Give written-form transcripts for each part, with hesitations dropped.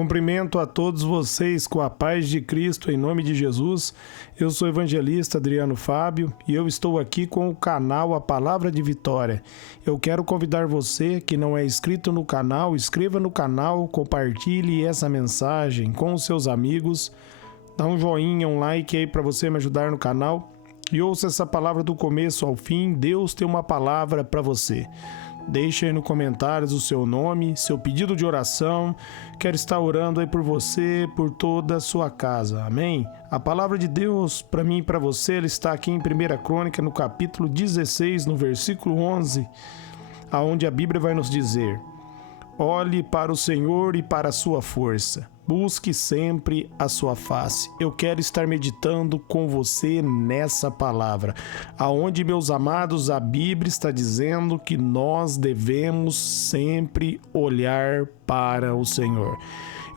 Cumprimento a todos vocês com a paz de Cristo em nome de Jesus. Eu sou o evangelista Adriano Fábio e eu estou aqui com o canal A Palavra de Vitória. Eu quero convidar você que não é inscrito no canal, inscreva no canal, compartilhe essa mensagem com os seus amigos, dá um joinha, um like aí para você me ajudar no canal e ouça essa palavra do começo ao fim. Deus tem uma palavra para você. Deixe aí nos comentários o seu nome, seu pedido de oração. Quero estar orando aí por você, por toda a sua casa. Amém? A palavra de Deus para mim e para você, ela está aqui em 1 Crônica, no capítulo 16, no versículo 11, aonde a Bíblia vai nos dizer: olhe para o Senhor e para a sua força. Busque sempre a sua face. Eu quero estar meditando com você nessa palavra, aonde, meus amados, a Bíblia está dizendo que nós devemos sempre olhar para o Senhor.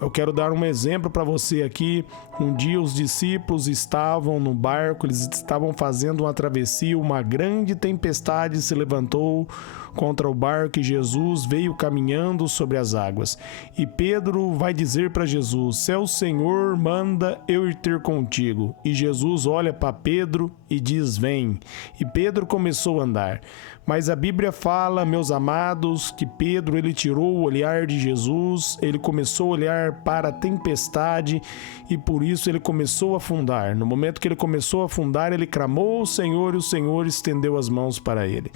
Eu quero dar um exemplo para você aqui. Um dia os discípulos estavam no barco, eles estavam fazendo uma travessia, uma grande tempestade se levantou contra o barco e Jesus veio caminhando sobre as águas. E Pedro vai dizer para Jesus: se é o Senhor, manda eu ir ter contigo. E Jesus olha para Pedro e diz: vem. E Pedro começou a andar. Mas a Bíblia fala, meus amados, que Pedro ele tirou o olhar de Jesus, ele começou a olhar para a tempestade e por isso ele começou a afundar. No momento que ele começou a afundar, ele clamou ao Senhor e o Senhor estendeu as mãos para ele.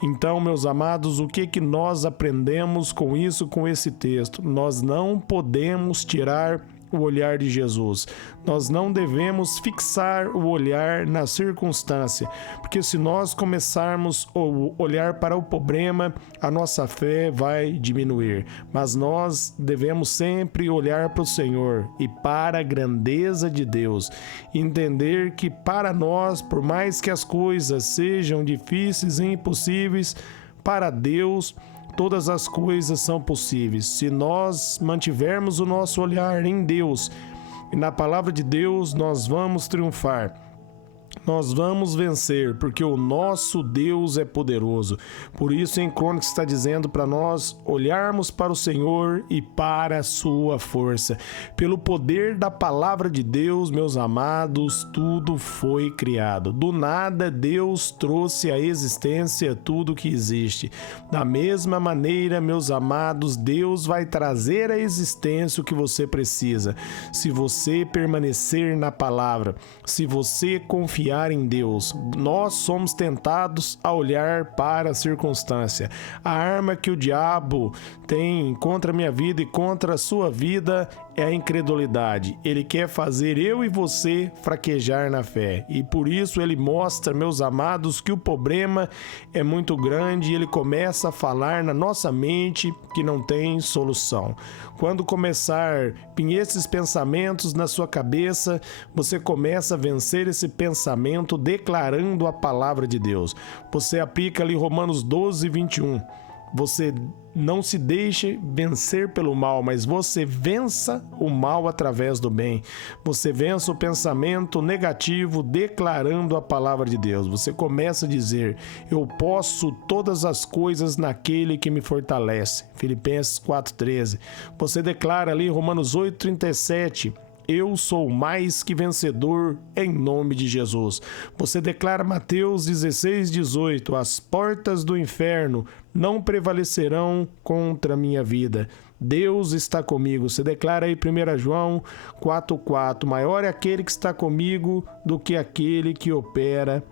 Então, meus amados, o que nós aprendemos com isso, com esse texto? Nós não podemos tirar o olhar de Jesus. Nós não devemos fixar o olhar na circunstância, porque se nós começarmos a olhar para o problema, a nossa fé vai diminuir. Mas nós devemos sempre olhar para o Senhor e para a grandeza de Deus. Entender que para nós, por mais que as coisas sejam difíceis e impossíveis, para Deus todas as coisas são possíveis. Se nós mantivermos o nosso olhar em Deus e na palavra de Deus, nós vamos triunfar. Nós vamos vencer, porque o nosso Deus é poderoso. Por isso, em Crônicas está dizendo para nós olharmos para o Senhor e para a sua força. Pelo poder da palavra de Deus, meus amados, tudo foi criado. Do nada, Deus trouxe à existência tudo que existe. Da mesma maneira, meus amados, Deus vai trazer à existência o que você precisa. Se você permanecer na palavra, se você confiar em Deus. Nós somos tentados a olhar para a circunstância. A arma que o diabo tem contra a minha vida e contra a sua vida é a incredulidade. Ele quer fazer eu e você fraquejar na fé. E por isso ele mostra, meus amados, que o problema é muito grande e ele começa a falar na nossa mente que não tem solução. Quando começar a vir esses pensamentos na sua cabeça, você começa a vencer esse pensamento declarando a palavra de Deus. Você aplica ali Romanos 12, 21. Você não se deixe vencer pelo mal, mas você vença o mal através do bem. Você vença o pensamento negativo declarando a palavra de Deus. Você começa a dizer: eu posso todas as coisas naquele que me fortalece. Filipenses 4,13. Você declara ali Romanos 8,37. Eu sou mais que vencedor em nome de Jesus. Você declara Mateus 16:18. As portas do inferno não prevalecerão contra a minha vida. Deus está comigo. Você declara aí 1 João 4,4. Maior é aquele que está comigo do que aquele que opera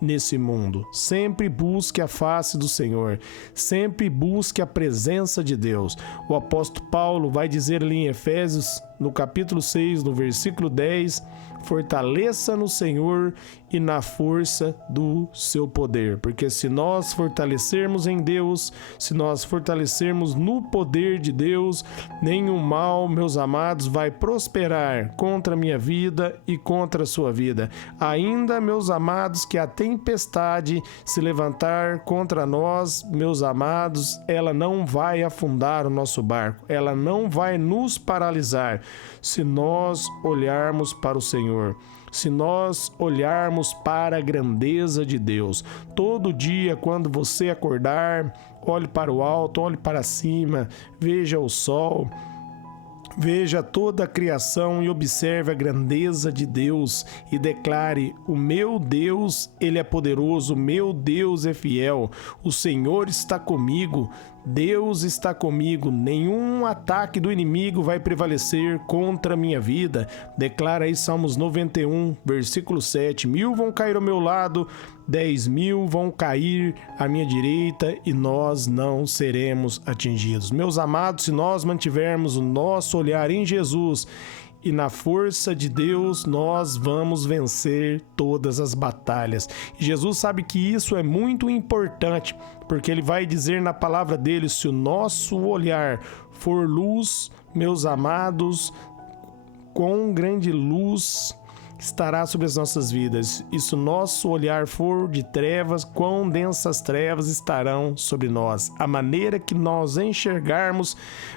nesse mundo. Sempre busque a face do Senhor, sempre busque a presença de Deus. O apóstolo Paulo vai dizer ali em Efésios, no capítulo 6, no versículo 10, fortaleça no Senhor e na força do seu poder, porque se nós fortalecermos em Deus, se nós fortalecermos no poder de Deus, nenhum mal, meus amados, vai prosperar contra a minha vida e contra a sua vida. Ainda, meus amados, que a tempestade se levantar contra nós, meus amados, ela não vai afundar o nosso barco, ela não vai nos paralisar, se nós olharmos para o Senhor. Se nós olharmos para a grandeza de Deus, todo dia quando você acordar, olhe para o alto, olhe para cima, veja o sol, Veja toda a criação e observe a grandeza de Deus e declare: o meu Deus, Ele é poderoso, o meu Deus é fiel, o Senhor está comigo, Deus está comigo, nenhum ataque do inimigo vai prevalecer contra a minha vida. Declara aí Salmos 91, versículo 7, 1000 vão cair ao meu lado, 10.000 vão cair à minha direita e nós não seremos atingidos. Meus amados, se nós mantivermos o nosso olhar em Jesus e na força de Deus, nós vamos vencer todas as batalhas. E Jesus sabe que isso é muito importante, porque Ele vai dizer na palavra dele: se o nosso olhar for luz, meus amados, quão grande luz estará sobre as nossas vidas. E se o nosso olhar for de trevas, quão densas trevas estarão sobre nós. A maneira que nós enxergarmos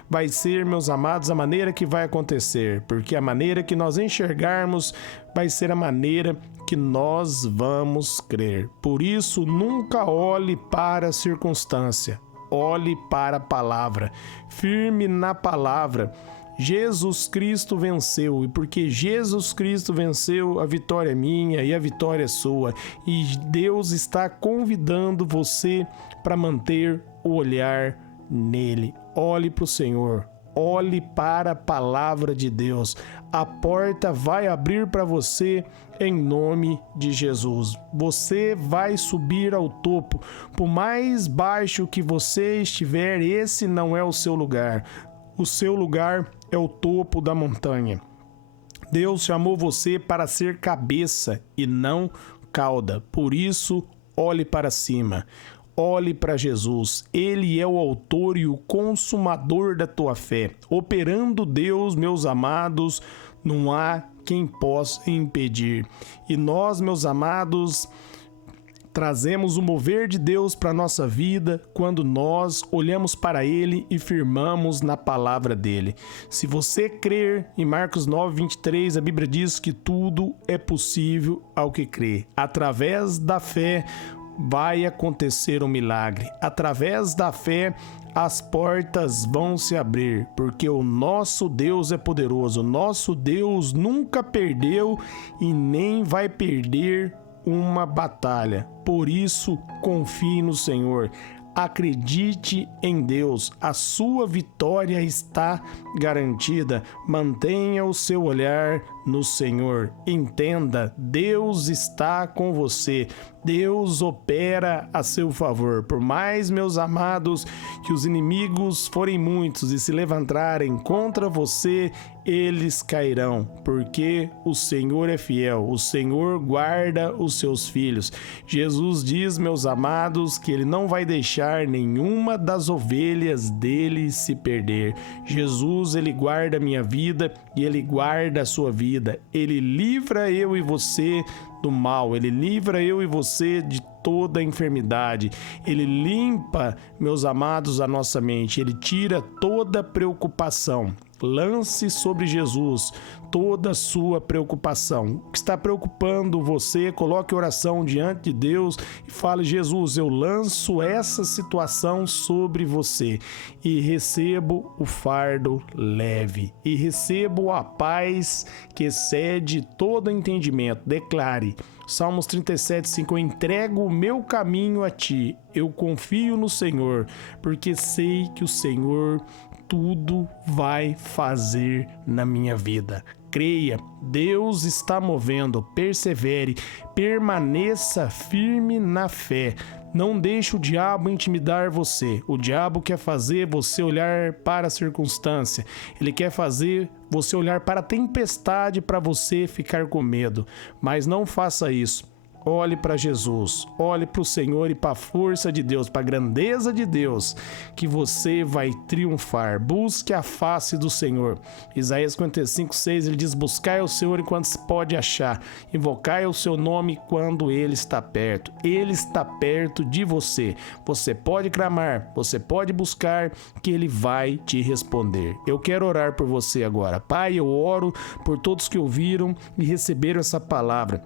vai ser, meus amados, a maneira que vai acontecer, porque a maneira que nós enxergarmos vai ser a maneira que nós vamos crer. Por isso, nunca olhe para a circunstância, olhe para a palavra, firme na palavra. Jesus Cristo venceu, e porque Jesus Cristo venceu, a vitória é minha e a vitória é sua. E Deus está convidando você para manter o olhar nele. Olhe para o Senhor, olhe para a palavra de Deus. A porta vai abrir para você em nome de Jesus. Você vai subir ao topo. Por mais baixo que você estiver, esse não é o seu lugar. O seu lugar é o topo da montanha. Deus chamou você para ser cabeça e não cauda. Por isso, olhe para cima. Olhe para Jesus. Ele é o autor e o consumador da tua fé. Operando Deus, meus amados, não há quem possa impedir. E nós, meus amados, trazemos o mover de Deus para a nossa vida quando nós olhamos para Ele e firmamos na palavra dEle. Se você crer em Marcos 9, 23, a Bíblia diz que tudo é possível ao que crê. Através da fé vai acontecer um milagre. Através da fé as portas vão se abrir, porque o nosso Deus é poderoso. O nosso Deus nunca perdeu e nem vai perder uma batalha. Por isso, confie no Senhor. Acredite em Deus. A sua vitória está garantida. Mantenha o seu olhar no Senhor. Entenda, Deus está com você. Deus opera a seu favor. Por mais, meus amados, que os inimigos forem muitos e se levantarem contra você, eles cairão, porque o Senhor é fiel. O Senhor guarda os seus filhos. Jesus diz, meus amados, que Ele não vai deixar nenhuma das ovelhas dele se perder. Jesus, Ele guarda a minha vida e Ele guarda a sua vida. Ele livra eu e você do mal. Ele livra eu e você de toda a enfermidade. Ele limpa, meus amados, a nossa mente. Ele tira toda preocupação. Lance sobre Jesus toda a sua preocupação. O que está preocupando você, coloque oração diante de Deus e fale: Jesus, eu lanço essa situação sobre você e recebo o fardo leve e recebo a paz que excede todo entendimento. Declare Salmos 37:5: eu entrego o meu caminho a ti, eu confio no Senhor, porque sei que o Senhor tudo vai fazer na minha vida. Creia, Deus está movendo, persevere, permaneça firme na fé. Não deixe o diabo intimidar você. O diabo quer fazer você olhar para a circunstância. Ele quer fazer você olhar para a tempestade para você ficar com medo. Mas não faça isso. Olhe para Jesus, olhe para o Senhor e para a força de Deus, para a grandeza de Deus, que você vai triunfar. Busque a face do Senhor. Isaías 55:6, ele diz: buscai ao Senhor enquanto se pode achar, invocai o seu nome quando ele está perto. Ele está perto de você. Você pode clamar, você pode buscar, que ele vai te responder. Eu quero orar por você agora. Pai, eu oro por todos que ouviram e receberam essa palavra.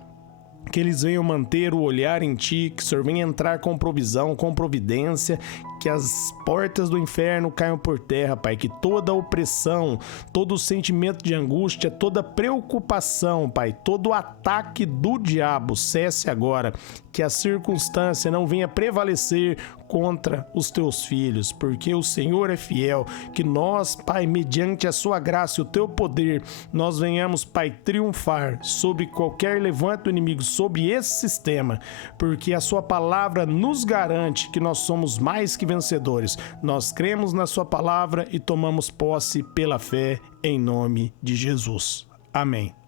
que eles venham manter o olhar em Ti, que o Senhor venha entrar com provisão, com providência, que as portas do inferno caiam por terra, Pai, que toda opressão, todo sentimento de angústia, toda preocupação, Pai, todo ataque do diabo cesse agora, que a circunstância não venha prevalecer contra os Teus filhos, porque o Senhor é fiel, que nós, Pai, mediante a Sua graça e o Teu poder, nós venhamos, Pai, triunfar sobre qualquer levante do inimigo, sobre esse sistema, porque a Sua palavra nos garante que nós somos mais que vencedores. Nós cremos na Sua palavra e tomamos posse pela fé em nome de Jesus. Amém.